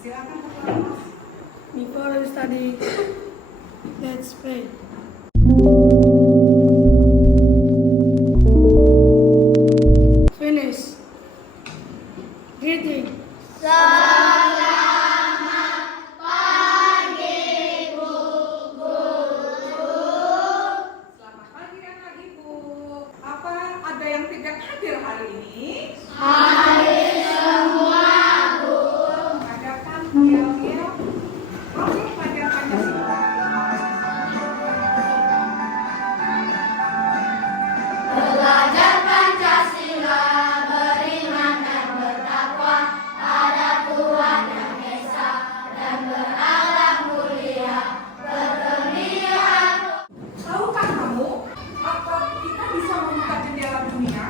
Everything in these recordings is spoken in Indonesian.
Silakan Kak Mas. Before we study, let's pray. Finish. Greeting. Selamat pagi anak ibu. Apa ada yang tidak hadir hari ini? Mengadakan yel-yel Profil Pelajar Pancasila. Belajar Pancasila, beriman dan bertakwa pada Tuhan Yang Esa, dan berakhlak mulia, berpemilihan. Tahukah kamu apa kita bisa membuka jendela dunia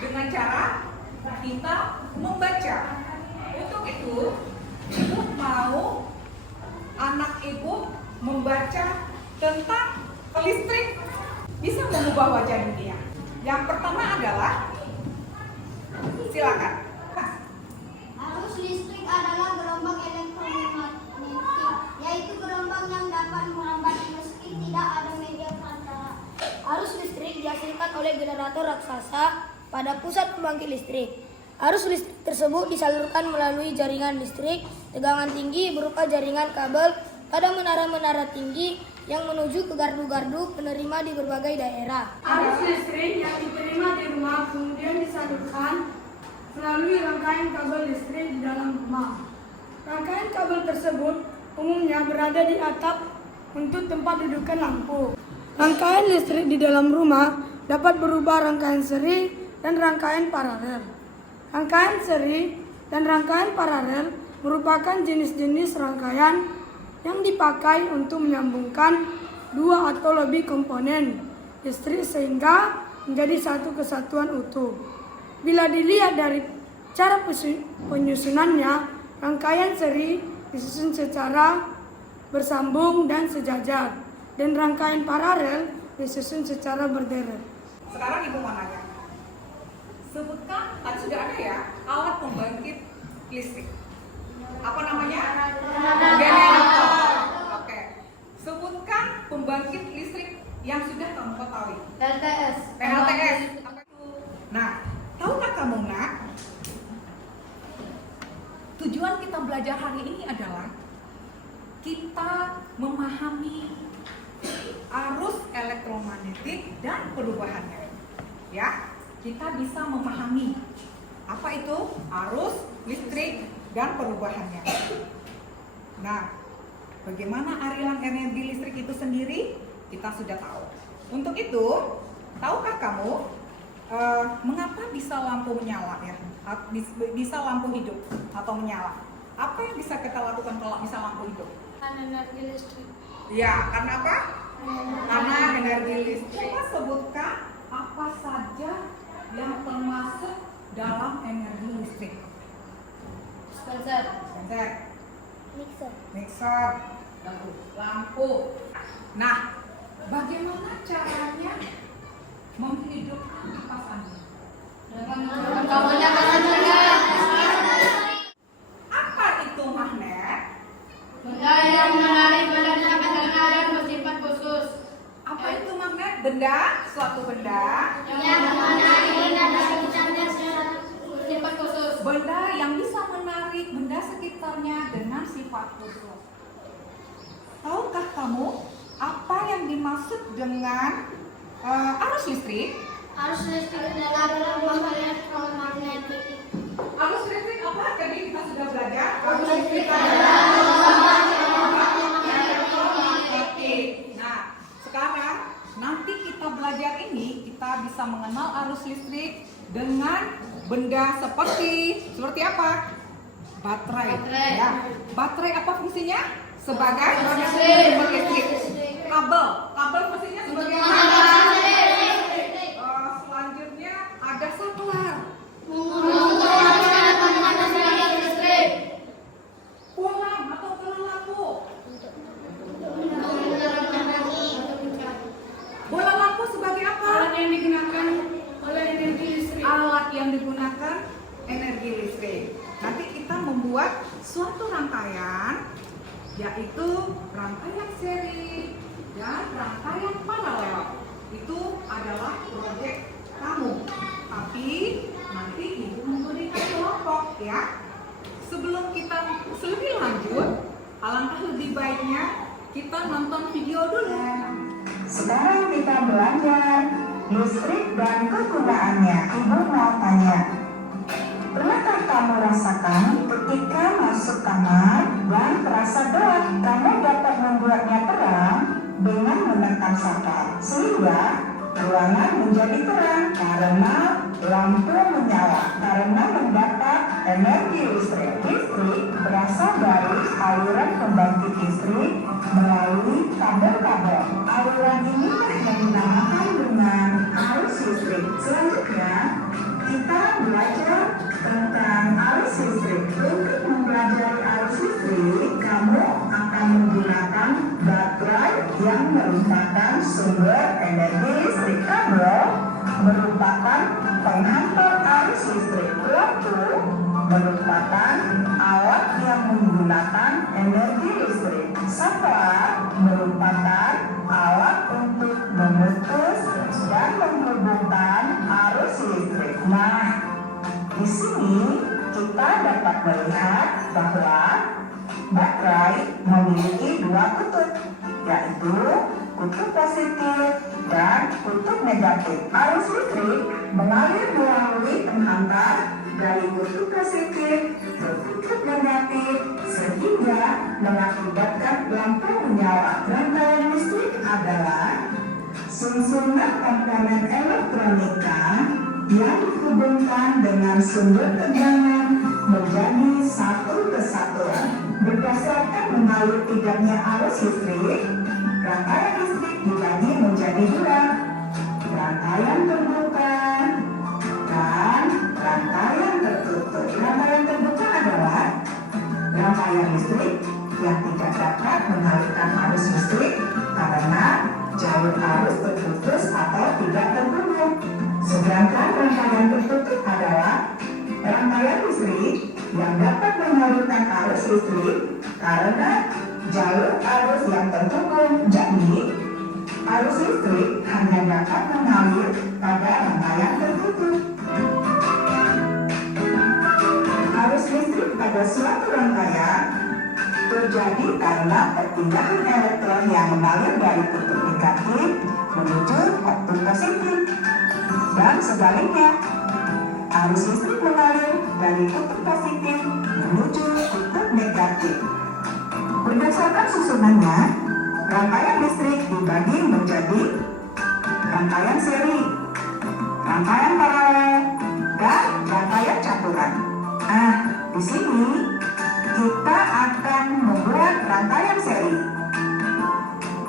dengan cara kita membaca? Untuk itu, ibu mau anak ibu membaca tentang listrik bisa mengubah wajah dunia. Yang pertama adalah, silakan. Arus listrik adalah gelombang elektromagnetik, yaitu gelombang yang dapat merambat meski tidak ada media perantara. Arus listrik dihasilkan oleh generator raksasa pada pusat pembangkit listrik. Arus listrik tersebut disalurkan melalui jaringan listrik tegangan tinggi berupa jaringan kabel pada menara-menara tinggi yang menuju ke gardu-gardu penerima di berbagai daerah. Arus listrik yang diterima di rumah kemudian disalurkan melalui rangkaian kabel listrik di dalam rumah. Rangkaian kabel tersebut umumnya berada di atap untuk tempat dudukan lampu. Rangkaian listrik di dalam rumah dapat berubah rangkaian seri dan rangkaian paralel. Rangkaian seri dan rangkaian paralel merupakan jenis-jenis rangkaian yang dipakai untuk menyambungkan dua atau lebih komponen listrik sehingga menjadi satu kesatuan utuh. Bila dilihat dari cara penyusunannya, rangkaian seri disusun secara bersambung dan sejajar, dan rangkaian paralel disusun secara berderet. Sekarang ibu mau nanya. Sebutkan, tadi sudah ada ya, alat pembangkit listrik. Apa namanya? Generator. Oke. Sebutkan pembangkit listrik yang sudah kamu ketahui. LTS. PLTS. Apa itu? Nah, tahukah kamu nak? Tujuan kita belajar hari ini adalah kita memahami arus elektromagnetik dan perubahannya. Ya, kita bisa memahami apa itu arus listrik dan perubahannya. Nah, bagaimana aliran energi listrik itu sendiri? Kita sudah tahu. Untuk itu, tahukah kamu mengapa bisa lampu menyala ya? Bisa lampu hidup atau menyala? Apa yang bisa kita lakukan kalau bisa lampu hidup? Energi listrik. Ya, karena apa? Karena energi listrik. Coba sebutkan apa saja yang termasuk dalam energi listrik. Dispenser. Dispenser, Mixer. mixer, lampu. Nah, bagaimana caranya menghidupkan kipas angin? Kabelnya Apa itu magnet? benda yang menarik pada tekanan dan bersifat khusus. Apa itu magnet? Benda, suatu benda. Yang menarik benda dan sekitarnya bersifat khusus. Benda yang bisa menarik benda sekitarnya dengan sifat khusus. Tahukah kamu apa yang dimaksud dengan arus listrik? Arus listrik adalah gelombang elektromagnetik. Arus listrik apa? Tadi kita sudah belajar. Arus listrik elektromagnetik. Nah, sekarang nanti kita belajar ini kita bisa mengenal arus listrik dengan benda seperti apa? Baterai. Baterai. Ya. Baterai apa fungsinya? Sebagai Listrik. sumber listrik. Kabel. Kabel fungsinya sebagai apa? Selanjutnya ada saklar. Bolam atau bola lampu. Bola lampu sebagai apa? Alat yang digunakan oleh energi listrik. Alat yang digunakan energi listrik. Nanti kita membuat membuat suatu rangkaian, yaitu rangkaian seri dan rangkaian paralel. Itu adalah proyek kamu. Tapi nanti ibu memberikan kelompok ya. Sebelum kita lebih lanjut, alangkah lebih baiknya kita nonton video dulu. Sekarang kita belajar listrik dan kegunaannya. Ibu mau tanya, pernahkah kamu rasakan ketika masuk kamar dan terasa gelap, kamu dapat membuatnya terang dengan menekan saklar, sehingga ruangan menjadi terang karena lampu menyala, karena mendapat energi listrik. Listrik berasal dari aliran pembangkit listrik melalui kabel-kabel. Aliran ini yang dinamakan dengan arus listrik. Selanjutnya, kita belajar tentang arus listrik. Untuk mempelajari arus listrik, kamu akan menggunakan baterai yang merupakan sumber energi listrik. Kabel merupakan penghantar arus listrik. Lampu merupakan alat yang menggunakan energi listrik. Saklar merupakan alat untuk memutus dan menghubungkan arus listrik. Nah, di sini kita dapat melihat bahwa baterai memiliki dua kutub, yaitu kutub positif dan kutub negatif. Arus listrik mengalir melalui penghantar dari kutub positif ke kutub negatif sehingga mengakibatkan lampu menyala. Rangkaian listrik adalah susunan komponen elektronika yang dihubungkan dengan sumber tegangan menjadi satu kesatuan. Berdasarkan mengalir tidaknya arus listrik, rangkaian listrik dibagi menjadi dua, rangkaian terbuka dan rangkaian tertutup. Rangkaian terbuka adalah rangkaian listrik yang tidak dapat mengalirkan arus listrik karena jalur arus terputus atau tidak terhubung. Sedangkan rangkaian tertutup adalah rangkaian listrik yang dapat mengalirkan arus listrik karena jalur arus yang terhubung. Jadi, arus listrik hanya dapat mengalir pada rangkaian tertutup. Arus listrik pada suatu rangkaian terjadi karena perpindahan elektron yang mengalir dari kutub negatif menuju kutub positif dan sebaliknya. Arus listrik mengalir dari kutub positif menuju kutub negatif. Berdasarkan susunannya, rangkaian listrik dibagi menjadi rangkaian seri, rangkaian paralel, dan rangkaian campuran. Di sini kita akan membuat rangkaian seri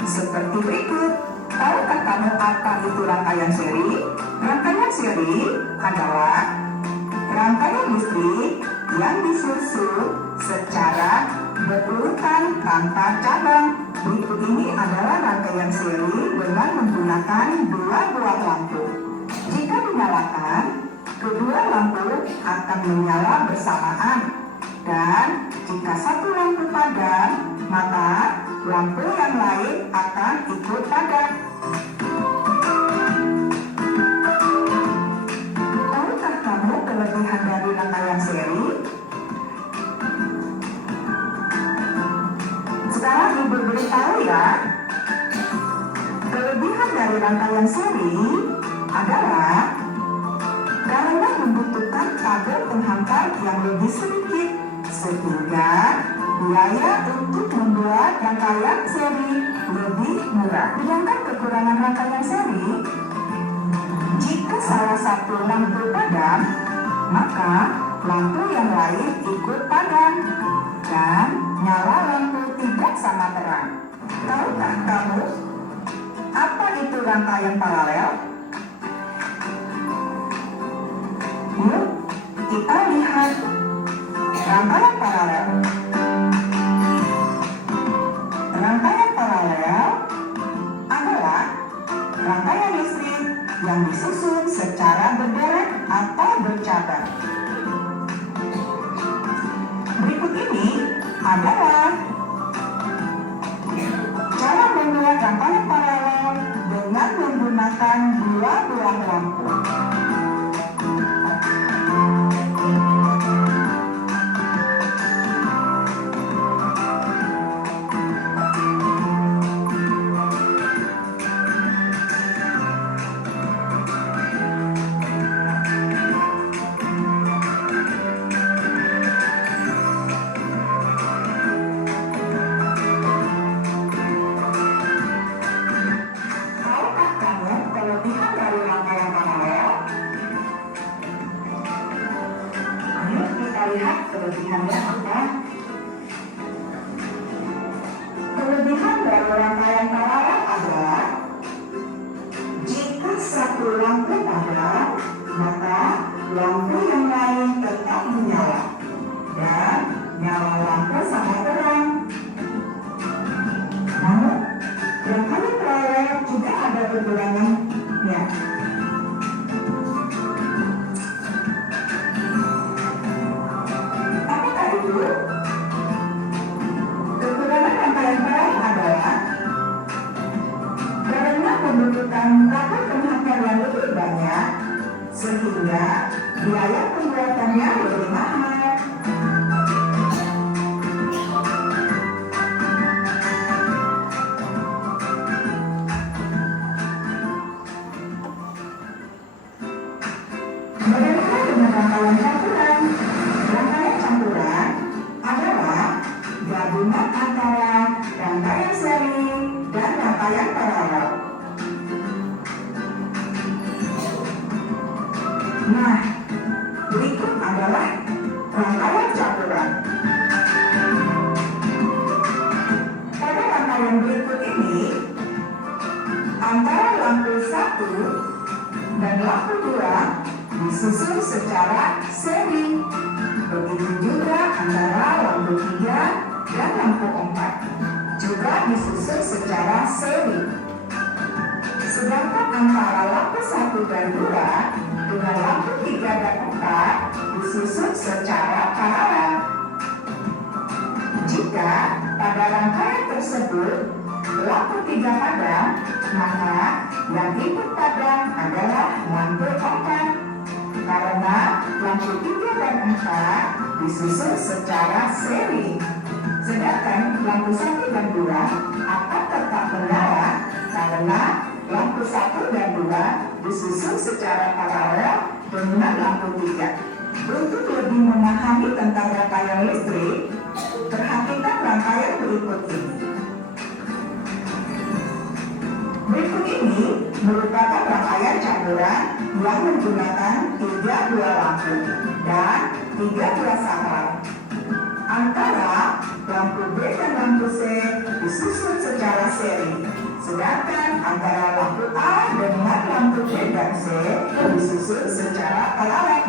seperti berikut. Tahukah kamu apa itu rangkaian seri? Rangkaian seri adalah rangkaian listrik yang disusun secara berurutan tanpa cabang. Berikut ini adalah rangkaian seri dengan menggunakan dua buah lampu. Jika dinyalakan, kedua lampu akan menyala bersamaan. Dan jika satu lampu padam, maka lampu yang lain akan ikut padam. Tahukah kamu kelebihan dari rangkaian seri? Sekarang ibu beritahu ya. Kelebihan dari rangkaian seri adalah karena membutuhkan kabel penghantar yang lebih sedikit, sehingga biaya untuk membuat rangkaian seri lebih murah. Sedangkan kekurangan rangkaian seri, jika salah satu lampu padam, maka lampu yang lain ikut padam dan nyala lampu tidak sama terang. Tahukah kamu apa itu rangkaian paralel? Yuk, kita lihat rangkaian paralel. Rangkaian paralel adalah rangkaian listrik yang disusun secara berderet atau bercabang. Berikut adalah cara membuat rangkaian paralel dengan menggunakan dua buah lampu. Tahukah kamu kelebihan dari rangkaian paralel? Ayo kita lihat kelebihannya apa. Kelebihan dari rangkaian paralel adalah jika satu lampu padam, maka lampu yang lain tetap menyala dan nyala lampu sama terang. Namun, rangkaian paralel juga ada kekurangannya. Apakah itu? Kekurangan rangkaian paralel adalah karena membutuhkan kabel penghantar yang lebih banyak, sehingga biaya pembuatannya lebih mahal. Bagaimana dengan rangkaian campuran? Rangkaian campuran adalah gabungan antara rangkaian seri dan rangkaian paralel. Nah, berikut adalah rangkaian campuran. Pada rangkaian berikut ini, antara lampu 1 dan lampu 2 disusun secara seri. Begitu juga antara lampu 3 dan lampu 4 juga disusun secara seri. Sedangkan antara lampu 1 dan 2 dengan lampu 3 dan 4 disusun secara paralel. Jika pada rangkaian tersebut lampu 3 padam, maka yang ikut padam adalah lampu 4. Karena lampu 3 dan 4 disusun secara seri. Sedangkan lampu 1 dan 2 akan tetap menyala karena lampu 1 dan 2 disusun secara paralel dengan lampu 3. Untuk lebih memahami tentang rangkaian listrik, perhatikan rangkaian berikut ini. Berikut ini merupakan rangkaian campuran yang menggunakan 3 buah lampu dan 3 buah saklar. Antara lampu B dan lampu C disusun secara seri, sedangkan antara lampu A dengan lampu B dan C disusun secara paralel.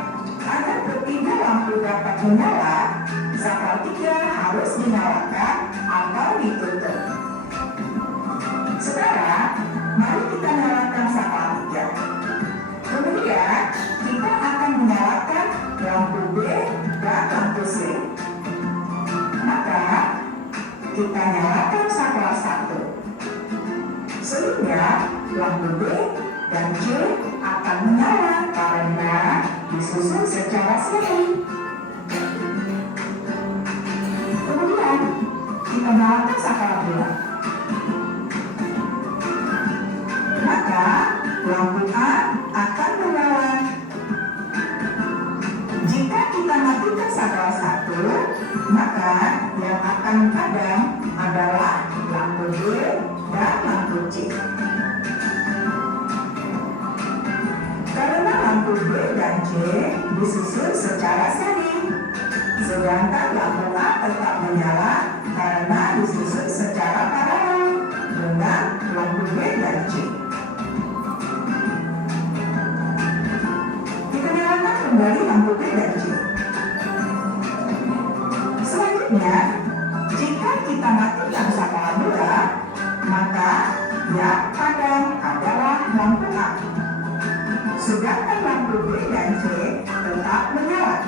Agar ketiga lampu dapat menyala, saklar 3 harus dinyalakan atau ditutup. Sekarang, mari kita nyalakan saklar 3. Kemudian, kita akan menyalakan lampu B dan lampu C. Maka, kita nyalakan saklar 1. Sehingga, lampu B dan C akan menyala karena disusun secara seri. Kemudian, kita nyalakan saklar 2. Maka lampu A akan menyala. Jika kita matikan saklar 1, maka yang akan padam adalah lampu B dan lampu C. Karena lampu B dan C disusun secara seri, sedangkan lampu A tetap menyala karena disusun secara paralel dengan lampu B dan C. Kita nyalakan kembali lampu B dan C. Selanjutnya, jika kita matikan saklar 2, maka yang padam adalah lampu A. Sedangkan lampu B dan C tetap menyala.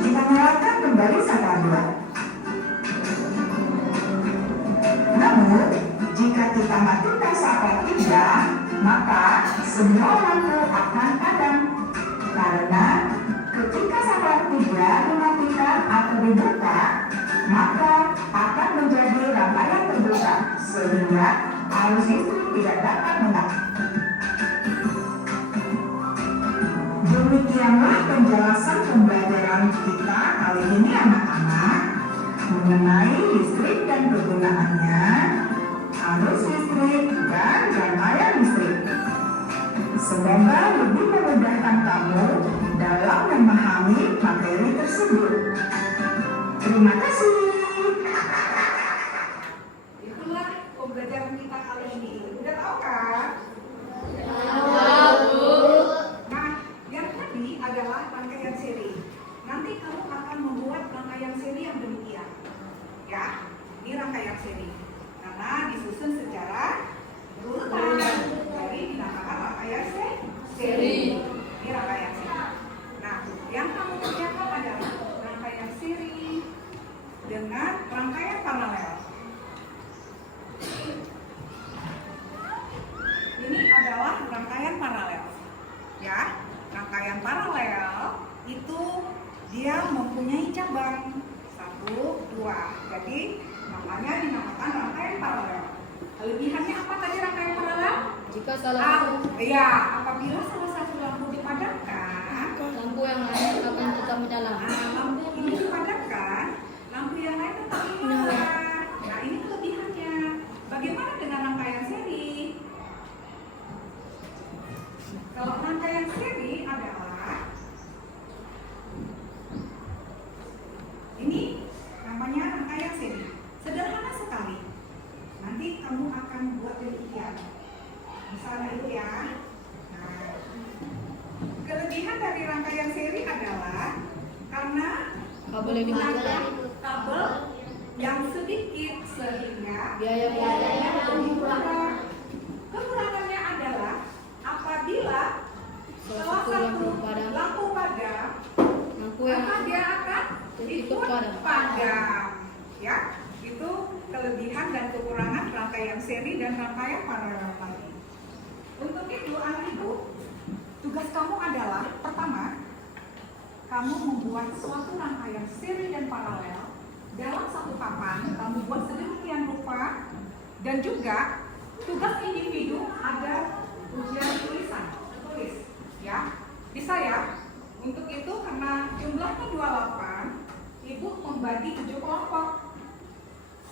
Jika polisakarbon. Namun, jika kita matikan sapar 3, maka semua lampu akan padam. Karena ketika sapar 3 dimatikan atau dibuka, maka akan menjadi rangkaian terbuka sehingga arus listrik tidak dapat menarik. Demikianlah penjelasan pembelajaran kita kali ini anak-anak mengenai listrik dan kegunaannya, arus listrik dan rangkaian listrik. Semoga lebih memudahkan kamu dalam memahami materi tersebut. Terima kasih. Itulah pembelajaran kita kali ini. Udah tahu kan? Nah, yang tadi adalah rangkaian seri. Nanti kamu akan membuat rangkaian seri yang demikian. Ya, ini rangkaian seri. Karena disusun secara urutan. Jadi dinamakan rangkaian seri. Ini rangkaian seri. Nah, yang kamu kerjakan adalah rangkaian seri dengan rangkaian paralel. Ini adalah rangkaian paralel. Ya, rangkaian paralel itu dia mempunyai cabang 1, 2. Jadi makanya dinamakan rangkaian paralel. Kelebihannya apa tadi rangkaian paralel? Jika salah satu Apabila salah satu lampu dipadamkan, lampu yang lain akan tetap menyala. lampu ini dipadamkan, lampu yang lain tetap menyala. Nah, ini kelebihannya. Bagaimana dengan rangkaian seri? Kalau rangkaian seri adalah ini namanya rangkaian seri. Sederhana sekali. Nanti kamu akan buat demikian. Misalnya itu ya. Nah, kelebihan dari rangkaian seri adalah karena Kabel yang menggunakan kabel yang sedikit sehingga biaya lebih murah. Kekurangannya adalah apabila salah satu lampu padam, lampu yang maka dia akan ikut ikut padam. Ya, itu kelebihan dan kekurangan rangkaian seri dan rangkaian paralel tadi. Untuk itu, anak ibu, tugas kamu adalah pertama, kamu membuat suatu rangkaian seri dan paralel dalam satu papan. Kamu buat sedemikian rupa, dan juga tugas individu ada ujian tulisan, tulis, ya. Bisa ya? Untuk itu karena jumlahnya 28, ibu membagi 7 kelompok.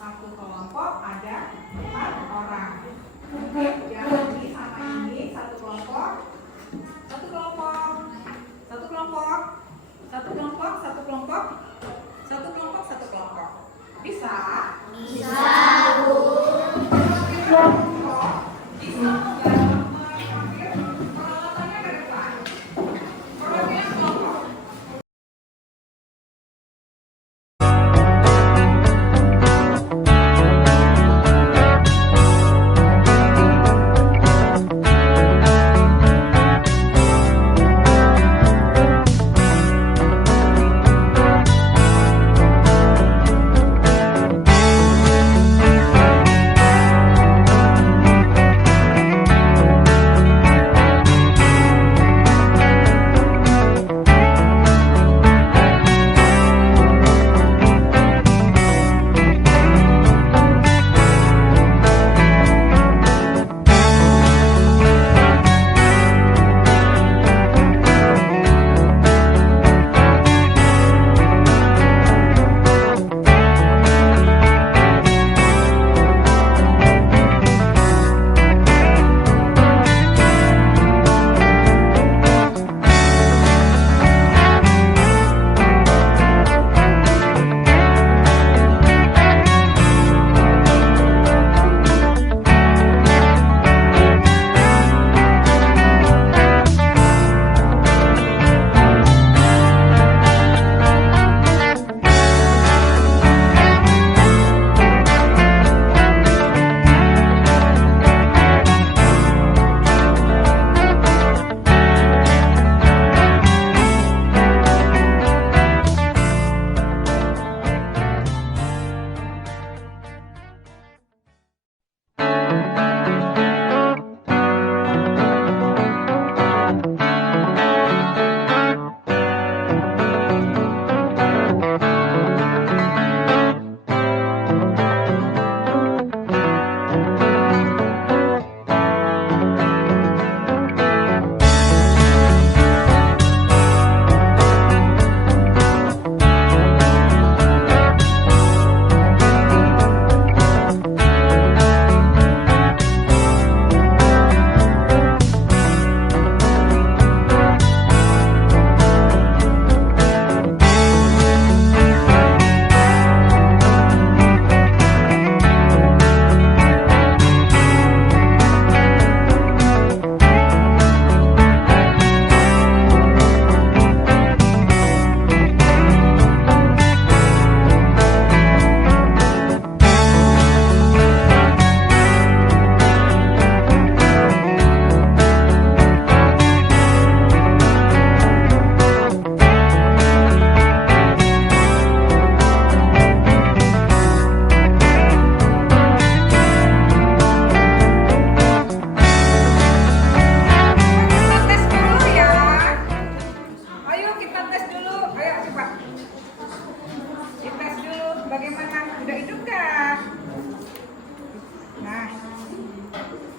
Satu kelompok ada 4 orang. Jadi sama ini satu kelompok, satu kelompok, satu kelompok, satu kelompok, satu kelompok, satu kelompok, satu kelompok. Bisa? Bisa, Bu. Bisa mengambil peralatannya ke depan. Perhatian kelompok.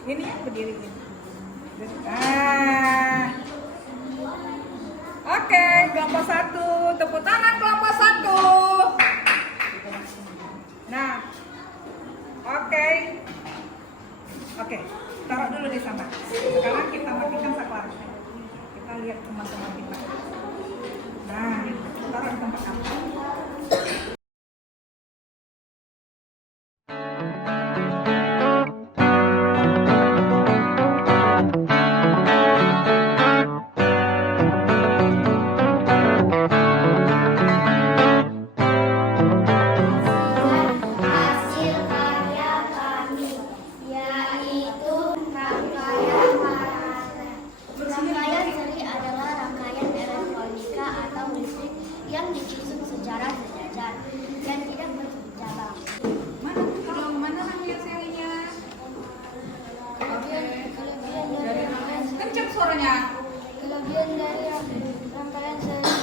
Ini ya berdiri ini. Nah. Oke, kelompok 1. Tepuk tangan kelompok 1. Nah. Oke. Oke, taruh dulu di sana. Sekarang kita matikan saklarnya. Kita lihat teman-teman kita. Nah, taruh di tempat kamu. Hasil karya kami, yaitu rangkaian seri adalah rangkaian elektronika atau listrik yang disusun secara sejajar dan tidak bercabang. Mana rangkaian serinya? Kencang suaranya. Kelebihan dari rangkaian seri,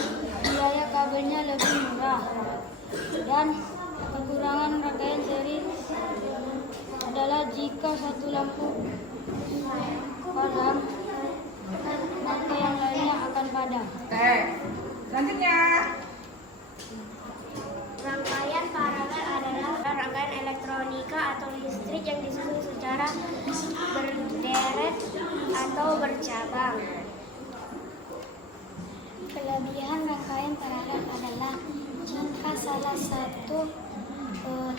biaya kabelnya lebih murah, dan kekurangan rangkaian seri adalah jika satu lampu padam, maka yang lainnya akan padam. Oke. Selanjutnya. Rangkaian paralel adalah rangkaian elektronika atau listrik yang disusun secara berderet atau bercabang. Kelebihan rangkaian paralel adalah jika salah satu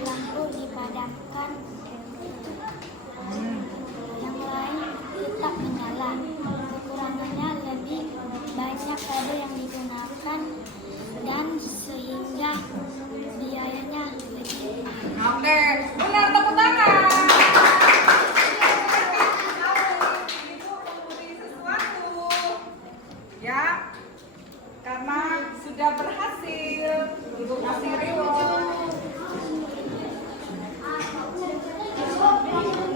lampu dipadamkan, yang lain tetap menyala. Kekurangannya lebih banyak kabel yang digunakan dan sehingga biayanya lebih mahal. Oke, benar, tepuk tangan. Ibu memberi sesuatu, ya, karena sudah berhasil. Ibu kasih reward.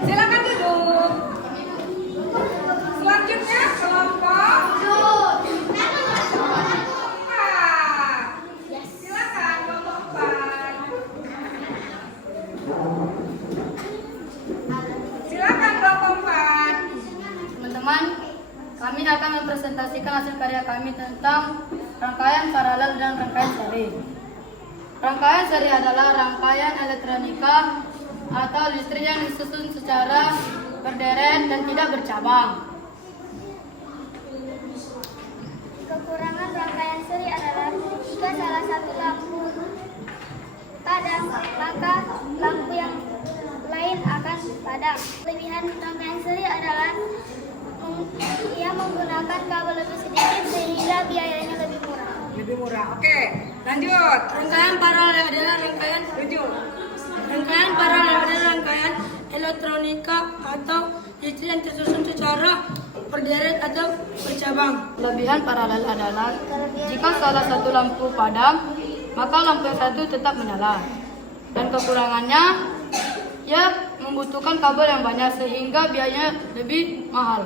Silakan duduk. Selanjutnya kelompok 4. Silakan kelompok 4. Silakan kelompok 4. Teman-teman, kami akan mempresentasikan hasil karya kami tentang rangkaian paralel dan rangkaian seri. Rangkaian seri adalah rangkaian elektronika atau listrik yang disusun secara berderet dan tidak bercabang. Kekurangan rangkaian seri adalah jika salah satu lampu padam, maka lampu yang lain akan padam. Kelebihan rangkaian seri adalah ia menggunakan kabel lebih sedikit sehingga biayanya lebih murah. Lebih murah. Oke, lanjut. Rangkaian paralel adalah Tujuh. rangkaian elektronika atau listrik yang tersusun secara berderet atau bercabang. Kelebihan paralel adalah jika salah satu lampu padam, maka lampu yang satu tetap menyala. Dan kekurangannya, ia membutuhkan kabel yang banyak sehingga biayanya lebih mahal.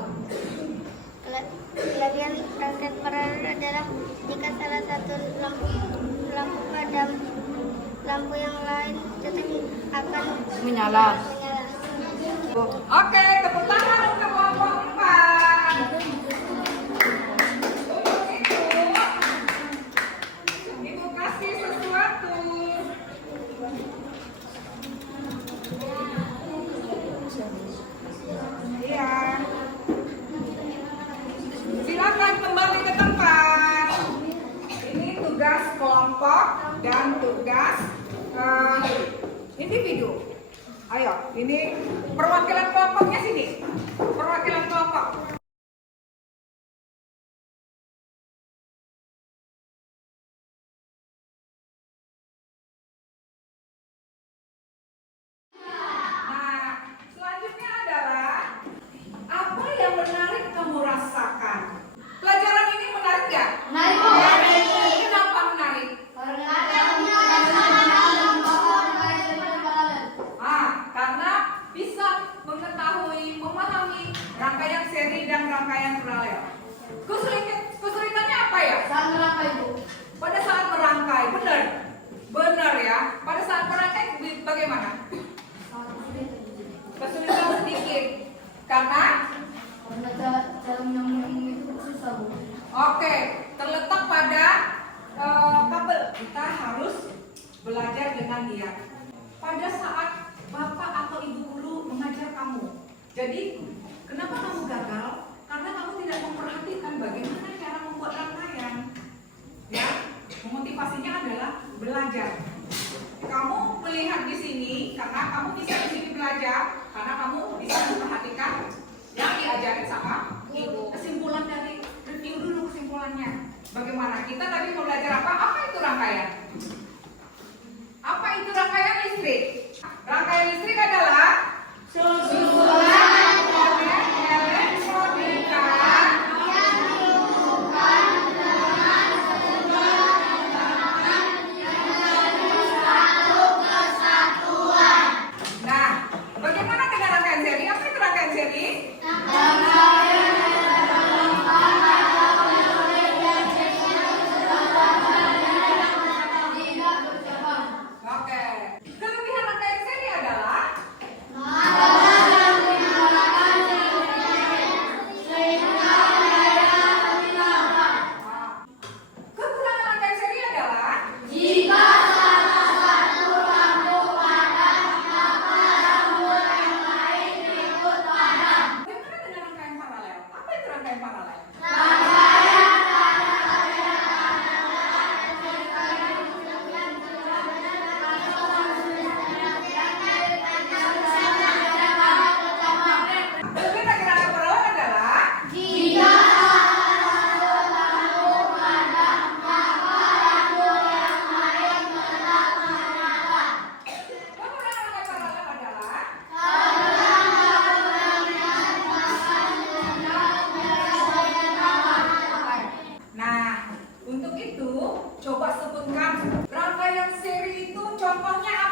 Kelebihan rangkaian paralel adalah jika salah satu lampu padam, lampu yang lain tetap akan Menyala. Oke, tepuk tangan untuk kelompok 4. Ibu kasih sesuatu. Iya. Silakan kembali ke tempat. Ini tugas kelompok dan tugas individu. Ayo, ini perwakilan kelompoknya sini. Perwakilan kelompok. Nah, selanjutnya adalah apa yang menarik kamu rasakan? Pelajaran ini menarik nggak? Menarik. Kenapa menarik? Karena bisa mengetahui, memahami rangkaian seri dan belajar dengan giat. Pada saat bapak atau ibu guru mengajar kamu, jadi kenapa kamu gagal? Karena kamu tidak memperhatikan bagaimana cara membuat rangkaian. Ya, memotivasinya adalah belajar. Kamu melihat di sini karena kamu bisa di sini belajar, karena kamu bisa memperhatikan yang diajarin sama ibu. Kesimpulan dari review dulu kesimpulannya. Bagaimana kita tadi mau belajar apa? Apa itu rangkaian? Apa itu rangkaian listrik? Rangkaian listrik adalah susunan elektronika Nah, bagaimana dengan rangkaian seri? Apa itu rangkaian seri? Oke. Kelebihan rangkaian seri adalah kekurangan rangkaian seri adalah bagaimana dengan rangkaian paralel? Apa itu rangkaian paralel? Kelebihan rangkaian paralel adalah kekurangan rangkaian paralel adalah Nah, untuk itu coba sebutkan rangkaian seri itu contohnya